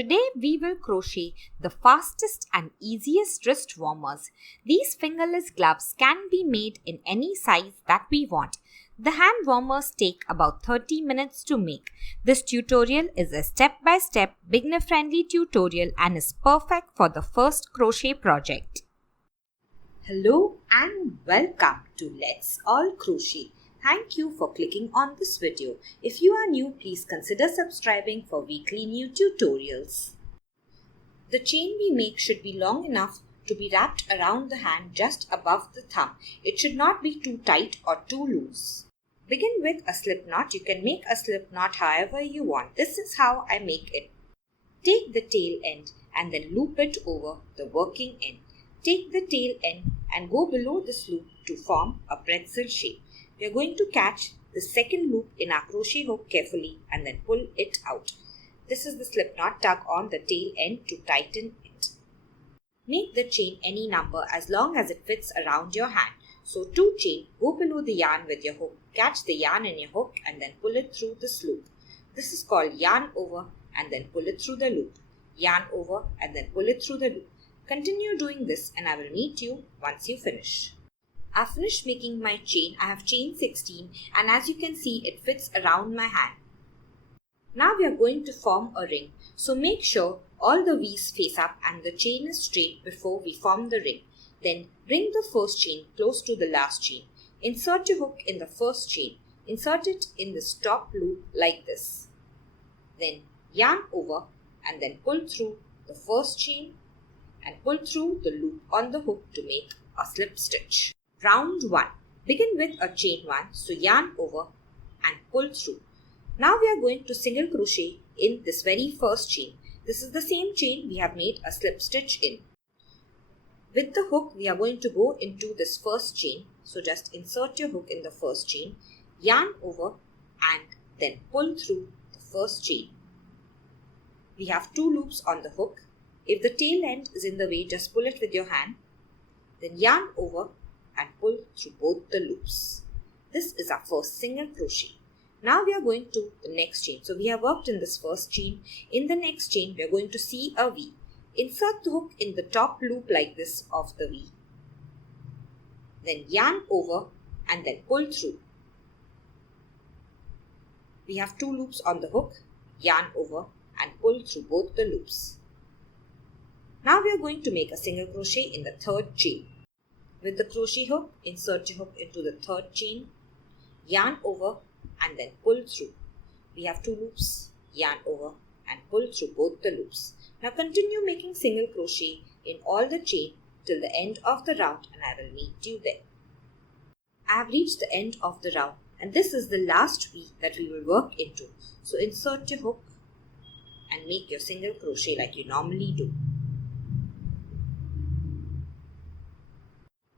Today we will crochet the fastest and easiest wrist warmers. These fingerless gloves can be made in any size that we want. The hand warmers take about 30 minutes to make. This tutorial is a step-by-step beginner-friendly tutorial and is perfect for the first crochet project. Hello and welcome to Let's All Crochet. Thank you for clicking on this video. If you are new, please consider subscribing for weekly new tutorials. The chain we make should be long enough to be wrapped around the hand just above the thumb. It should not be too tight or too loose. Begin with a slip knot. You can make a slip knot however you want. This is how I make it. Take the tail end and then loop it over the working end. Take the tail end and go below this loop to form a pretzel shape. We are going to catch the second loop in our crochet hook carefully and then pull it out. This is the slip knot. Tug on the tail end to tighten it. Make the chain any number as long as it fits around your hand. So 2 chain, go below the yarn with your hook, catch the yarn in your hook and then pull it through this loop. This is called yarn over and then pull it through the loop. Yarn over and then pull it through the loop. Continue doing this and I will meet you once you finish. I have finished making my chain. I have chain 16 and as you can see it fits around my hand. Now we are going to form a ring. So make sure all the V's face up and the chain is straight before we form the ring. Then bring the first chain close to the last chain. Insert your hook in the first chain. Insert it in this top loop like this. Then yarn over and then pull through the first chain and pull through the loop on the hook to make a slip stitch. Round 1. Begin with a chain 1, so yarn over and pull through. Now we are going to single crochet in this very first chain. This is the same chain we have made a slip stitch in. With the hook we are going to go into this first chain, so just insert your hook in the first chain, yarn over and then pull through the first chain. We have 2 loops on the hook. If the tail end is in the way, just pull it with your hand. Then yarn over and pull through both the loops. This is our first single crochet. Now we are going to the next chain. So we have worked in this first chain. In the next chain we are going to see a V. Insert the hook in the top loop like this of the V. Then yarn over and then pull through. We have 2 loops on the hook. Yarn over and pull through both the loops. Now we are going to make a single crochet in the third chain. With the crochet hook, insert your hook into the third chain, yarn over and then pull through. We have 2 loops, yarn over and pull through both the loops. Now continue making single crochet in all the chain till the end of the round and I will meet you there. I have reached the end of the round and this is the last V that we will work into. So insert your hook and make your single crochet like you normally do.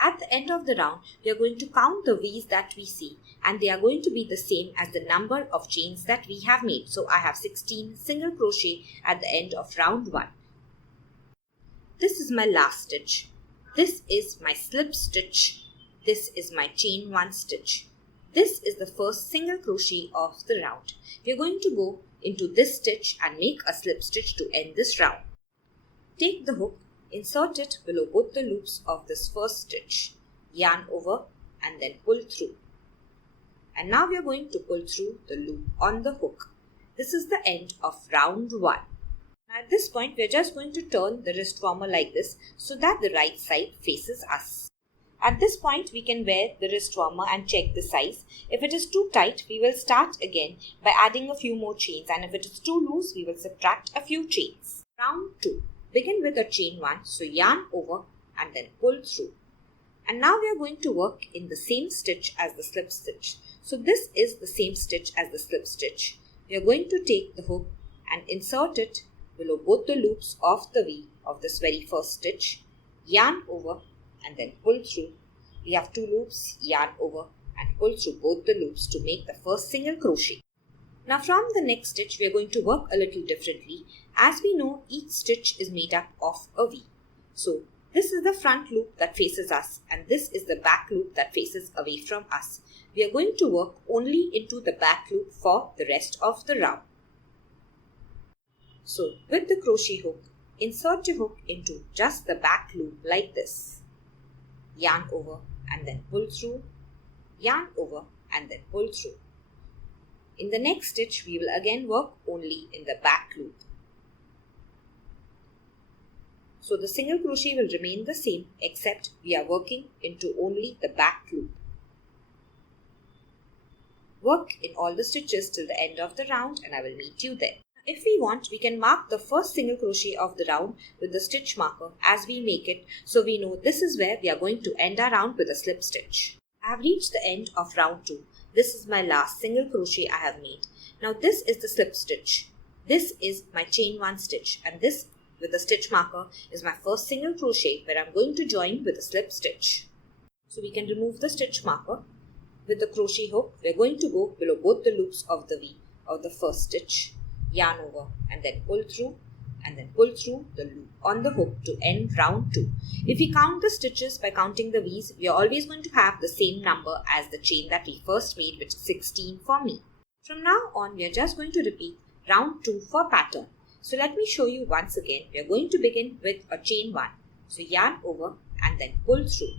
At the end of the round, we are going to count the V's that we see and they are going to be the same as the number of chains that we have made. So I have 16 single crochet at the end of round 1. This is my last stitch. This is my slip stitch. This is my chain 1 stitch. This is the first single crochet of the round. We are going to go into this stitch and make a slip stitch to end this round. Take the hook. Insert it below both the loops of this first stitch, yarn over and then pull through. And now we are going to pull through the loop on the hook. This is the end of round 1. Now at this point we are just going to turn the wrist warmer like this so that the right side faces us. At this point we can wear the wrist warmer and check the size. If it is too tight we will start again by adding a few more chains and if it is too loose we will subtract a few chains. Round 2. Begin with a chain 1, so yarn over and then pull through. And now we are going to work in the same stitch as the slip stitch. So this is the same stitch as the slip stitch. We are going to take the hook and insert it below both the loops of the V of this very first stitch, yarn over and then pull through. We have 2 loops, yarn over and pull through both the loops to make the first single crochet. Now from the next stitch we are going to work a little differently. As we know, each stitch is made up of a V. So this is the front loop that faces us and this is the back loop that faces away from us. We are going to work only into the back loop for the rest of the round. So with the crochet hook, insert your hook into just the back loop like this. Yarn over and then pull through, yarn over and then pull through. In the next stitch, we will again work only in the back loop. So the single crochet will remain the same, except we are working into only the back loop. Work in all the stitches till the end of the round and I will meet you there. If we want, we can mark the first single crochet of the round with the stitch marker as we make it, so we know this is where we are going to end our round with a slip stitch. I have reached the end of round 2. This is my last single crochet I have made. Now this is the slip stitch. This is my chain 1 stitch, and this with the stitch marker is my first single crochet where I am going to join with a slip stitch. So we can remove the stitch marker. With the crochet hook, we are going to go below both the loops of the V of the first stitch, yarn over and then pull through and then pull through the loop on the hook to end round 2. If we count the stitches by counting the V's, we are always going to have the same number as the chain that we first made, which is 16 for me. From now on, we are just going to repeat round 2 for pattern. So let me show you once again. We are going to begin with a chain 1. So yarn over and then pull through.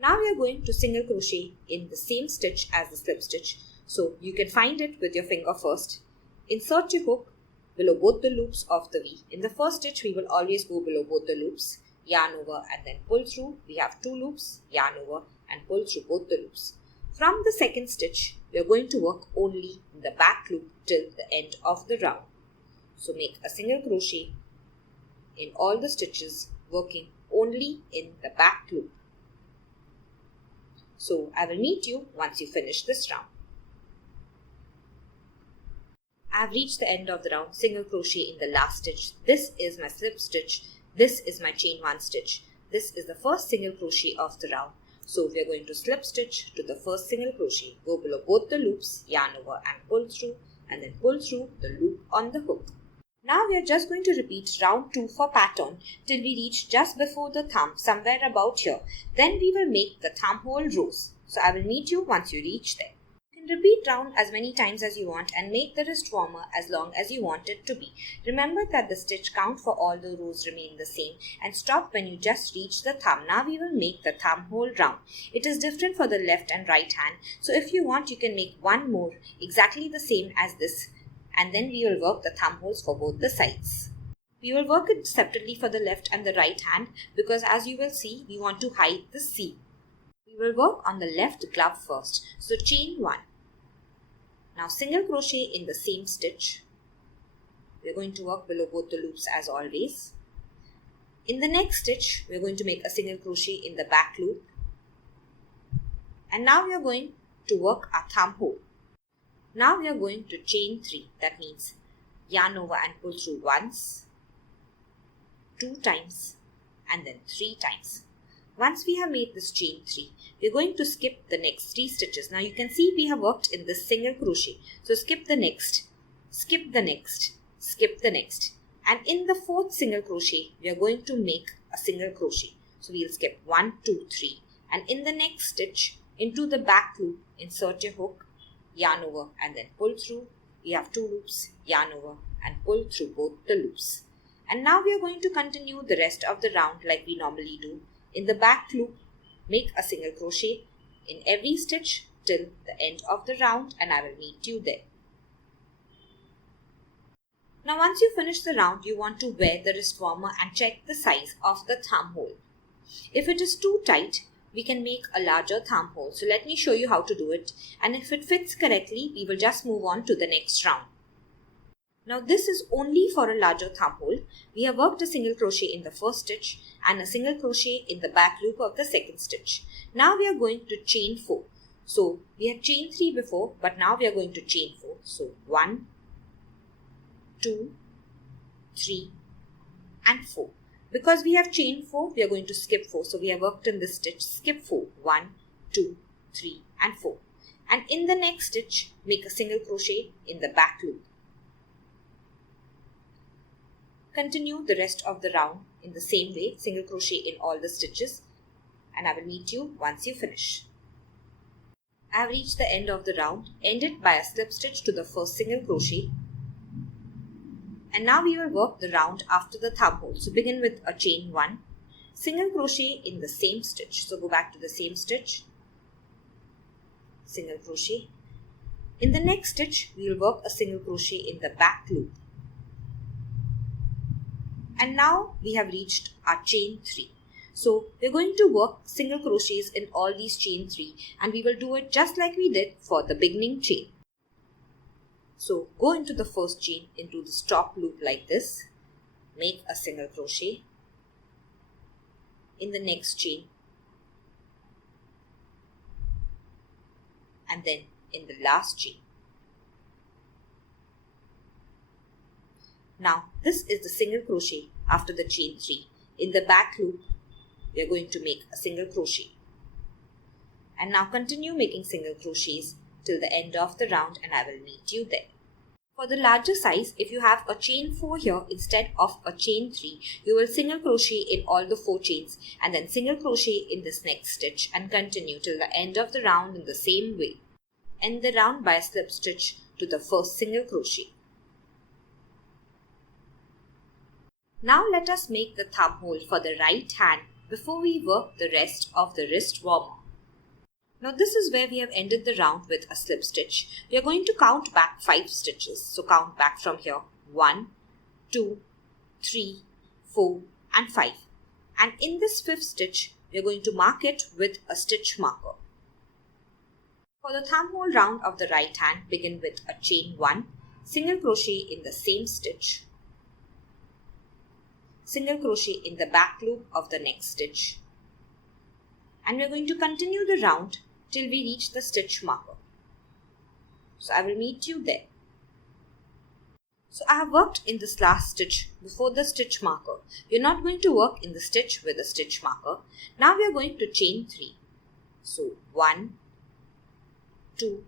Now we are going to single crochet in the same stitch as the slip stitch. So you can find it with your finger first. Insert your hook below both the loops of the V. In the first stitch, we will always go below both the loops. Yarn over and then pull through. We have 2 loops. Yarn over and pull through both the loops. From the second stitch, we are going to work only in the back loop till the end of the round. So make a single crochet in all the stitches, working only in the back loop. So I will meet you once you finish this round. I have reached the end of the round, single crochet in the last stitch. This is my slip stitch. This is my chain 1 stitch. This is the first single crochet of the round. So we are going to slip stitch to the first single crochet, go below both the loops, yarn over and pull through, and then pull through the loop on the hook. Now we are just going to repeat round 2 for pattern till we reach just before the thumb, somewhere about here. Then we will make the thumb hole rows. So I will meet you once you reach there. You can repeat round as many times as you want and make the wrist warmer as long as you want it to be. Remember that the stitch count for all the rows remain the same, and stop when you just reach the thumb. Now we will make the thumb hole round. It is different for the left and right hand. So if you want, you can make one more exactly the same as this, and then we will work the thumb holes for both the sides. We will work it separately for the left and the right hand because, as you will see, we want to hide the seam. We will work on the left glove first. So chain 1. Now single crochet in the same stitch. We are going to work below both the loops as always. In the next stitch, we are going to make a single crochet in the back loop. And now we are going to work our thumb hole. Now we are going to chain 3. That means yarn over and pull through once, 2 times, and then 3 times. Once we have made this chain 3, we are going to skip the next 3 stitches. Now you can see we have worked in this single crochet. So skip the next, skip the next, skip the next. And in the 4th single crochet, we are going to make a single crochet. So we will skip 1, 2, 3. And in the next stitch, into the back loop, insert your hook, yarn over and then pull through. We have 2 loops, yarn over and pull through both the loops. And now we are going to continue the rest of the round like we normally do. In the back loop, make a single crochet in every stitch till the end of the round, and I will meet you there. Now once you finish the round, you want to wear the wrist warmer and check the size of the thumb hole. If it is too tight, we can make a larger thumb hole. So let me show you how to do it, and if it fits correctly, we will just move on to the next round. Now this is only for a larger thumb hole. We have worked a single crochet in the first stitch and a single crochet in the back loop of the second stitch. Now we are going to chain 4. So we had chained 3 before, but now we are going to chain 4. So 1, 2, 3 and 4. Because we have chained 4, we are going to skip 4. So we have worked in this stitch, skip 4, 1, 2, 3 and 4. And in the next stitch, make a single crochet in the back loop. Continue the rest of the round in the same way, single crochet in all the stitches, and I will meet you once you finish. I have reached the end of the round. End it by a slip stitch to the first single crochet, And now we will work the round after the thumb hole. So begin with a chain 1, single crochet in the same stitch. So go back to the same stitch, single crochet. In the next stitch, we will work a single crochet in the back loop. And now we have reached our chain 3. So we're going to work single crochets in all these chain 3, and we will do it just like we did for the beginning chain. So go into the first chain into the top loop like this, make a single crochet. In the next chain, and then in the last chain. Now this is the single crochet after the chain 3. In the back loop, we are going to make a single crochet. And now continue making single crochets till the end of the round, and I will meet you there. For the larger size, if you have a chain 4 here instead of a chain 3, you will single crochet in all the 4 chains and then single crochet in this next stitch and continue till the end of the round in the same way. End the round by a slip stitch to the first single crochet. Now let us make the thumb hole for the right hand before we work the rest of the wrist warmer. Now this is where we have ended the round with a slip stitch. We are going to count back 5 stitches. So count back from here 1, 2, 3, 4 and 5. And in this 5th stitch, we are going to mark it with a stitch marker. For the thumb hole round of the right hand, begin with a chain 1, single crochet in the same stitch, single crochet in the back loop of the next stitch. And we are going to continue the round till we reach the stitch marker. So I will meet you there. So I have worked in this last stitch before the stitch marker. We are not going to work in the stitch with a stitch marker. Now we are going to chain 3. So 1, 2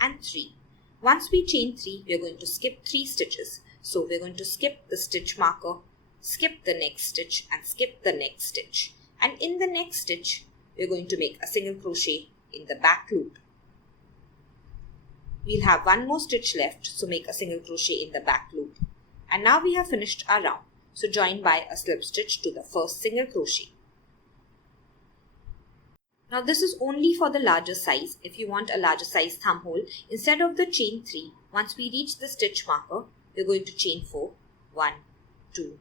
and 3. Once we chain 3, we are going to skip 3 stitches. So we are going to skip the stitch marker, skip the next stitch and skip the next stitch. And in the next stitch, we are going to make a single crochet in the back loop. We'll have one more stitch left, so make a single crochet in the back loop. And now we have finished our round. So join by a slip stitch to the first single crochet. Now this is only for the larger size. If you want a larger size thumb hole, instead of the chain 3, once we reach the stitch marker, we're going to chain 4. 1, 2,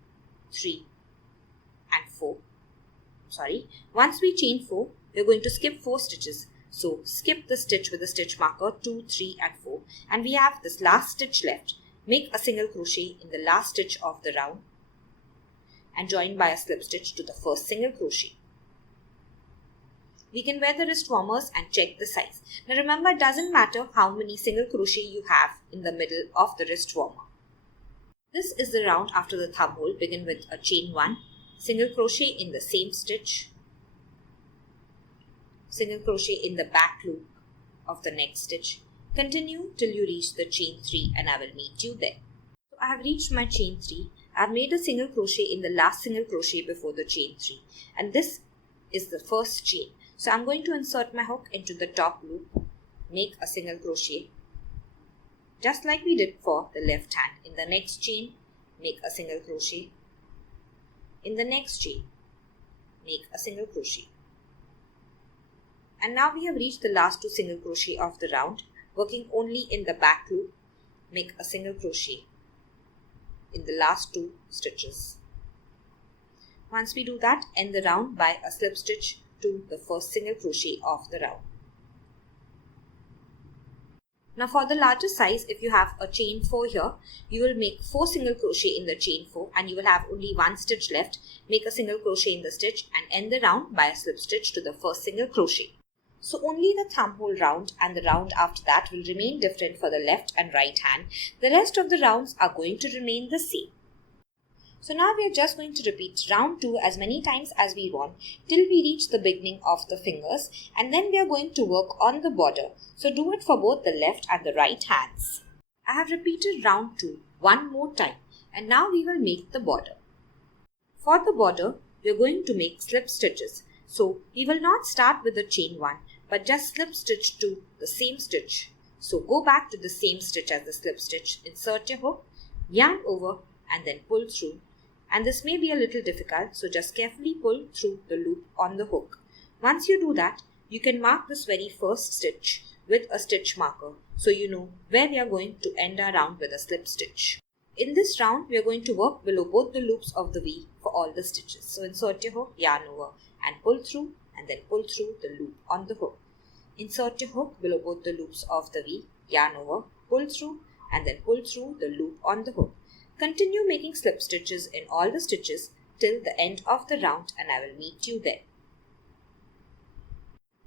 3 and 4. Once we chain 4, we're going to skip 4 stitches. So skip the stitch with the stitch marker 2, 3 and 4. And we have this last stitch left. Make a single crochet in the last stitch of the round and join by a slip stitch to the first single crochet. We can wear the wrist warmers and check the size. Now remember, it doesn't matter how many single crochet you have in the middle of the wrist warmer. This is the round after the thumb hole. Begin with a chain 1, single crochet in the same stitch, single crochet in the back loop of the next stitch. Continue till you reach the chain 3 and I will meet you there. So I have reached my chain 3. I have made a single crochet in the last single crochet before the chain 3 and this is the first chain. So I'm going to insert my hook into the top loop, make a single crochet just like we did for the left hand. In the next chain, make a single crochet. In the next chain, make a single crochet. And now we have reached the last 2 single crochet of the round. Working only in the back loop, make a single crochet in the last 2 stitches. Once we do that, end the round by a slip stitch to the first single crochet of the round. Now for the larger size, if you have a chain 4 here, you will make 4 single crochet in the chain 4 and you will have only 1 stitch left. Make a single crochet in the stitch and end the round by a slip stitch to the first single crochet. So only the thumb hole round and the round after that will remain different for the left and right hand. The rest of the rounds are going to remain the same. So now we are just going to repeat round 2 as many times as we want till we reach the beginning of the fingers, and then we are going to work on the border. So do it for both the left and the right hands. I have repeated round 2 one more time and now we will make the border. For the border, we are going to make slip stitches. So we will not start with the chain 1 but just slip stitch to the same stitch. So go back to the same stitch as the slip stitch, insert your hook, yarn over and then pull through. And this may be a little difficult, so just carefully pull through the loop on the hook. Once you do that, you can mark this very first stitch with a stitch marker so you know where we are going to end our round with a slip stitch. In this round, we are going to work below both the loops of the V for all the stitches. So insert your hook, yarn over and pull through and then pull through the loop on the hook. Insert your hook below both the loops of the V, yarn over, pull through and then pull through the loop on the hook. Continue making slip stitches in all the stitches till the end of the round and I will meet you there.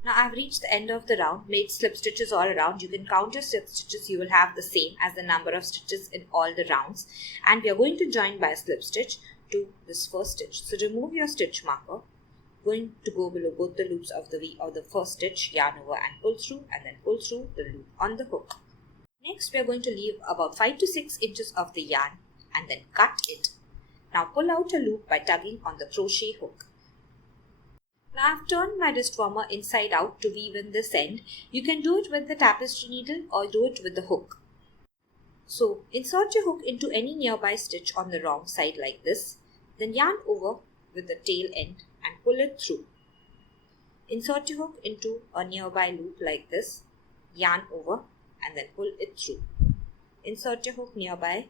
Now I have reached the end of the round, made slip stitches all around. You can count your slip stitches, you will have the same as the number of stitches in all the rounds. And we are going to join by a slip stitch to this first stitch. So remove your stitch marker, going to go below both the loops of the V of the first stitch, yarn over and pull through and then pull through the loop on the hook. Next we are going to leave about 5 to 6 inches of the yarn and then cut it. Now pull out a loop by tugging on the crochet hook. Now I have turned my wrist warmer inside out to weave in this end. You can do it with the tapestry needle or do it with the hook. So insert your hook into any nearby stitch on the wrong side like this. Then yarn over with the tail end and pull it through. Insert your hook into a nearby loop like this. Yarn over and then pull it through. Insert your hook nearby,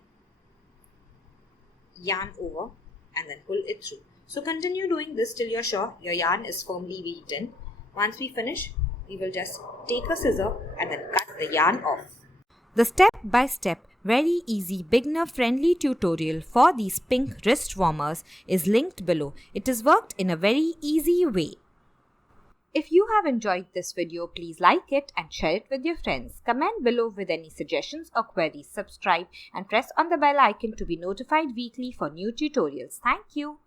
yarn over and then pull it through. So continue doing this till you're sure your yarn is firmly weaved in. Once we finish, we will just take a scissor and then cut the yarn off. The step-by-step, very easy, beginner-friendly tutorial for these pink wrist warmers is linked below. It is worked in a very easy way. If you have enjoyed this video, please like it and share it with your friends. Comment below with any suggestions or queries. Subscribe and press on the bell icon to be notified weekly for new tutorials. Thank you.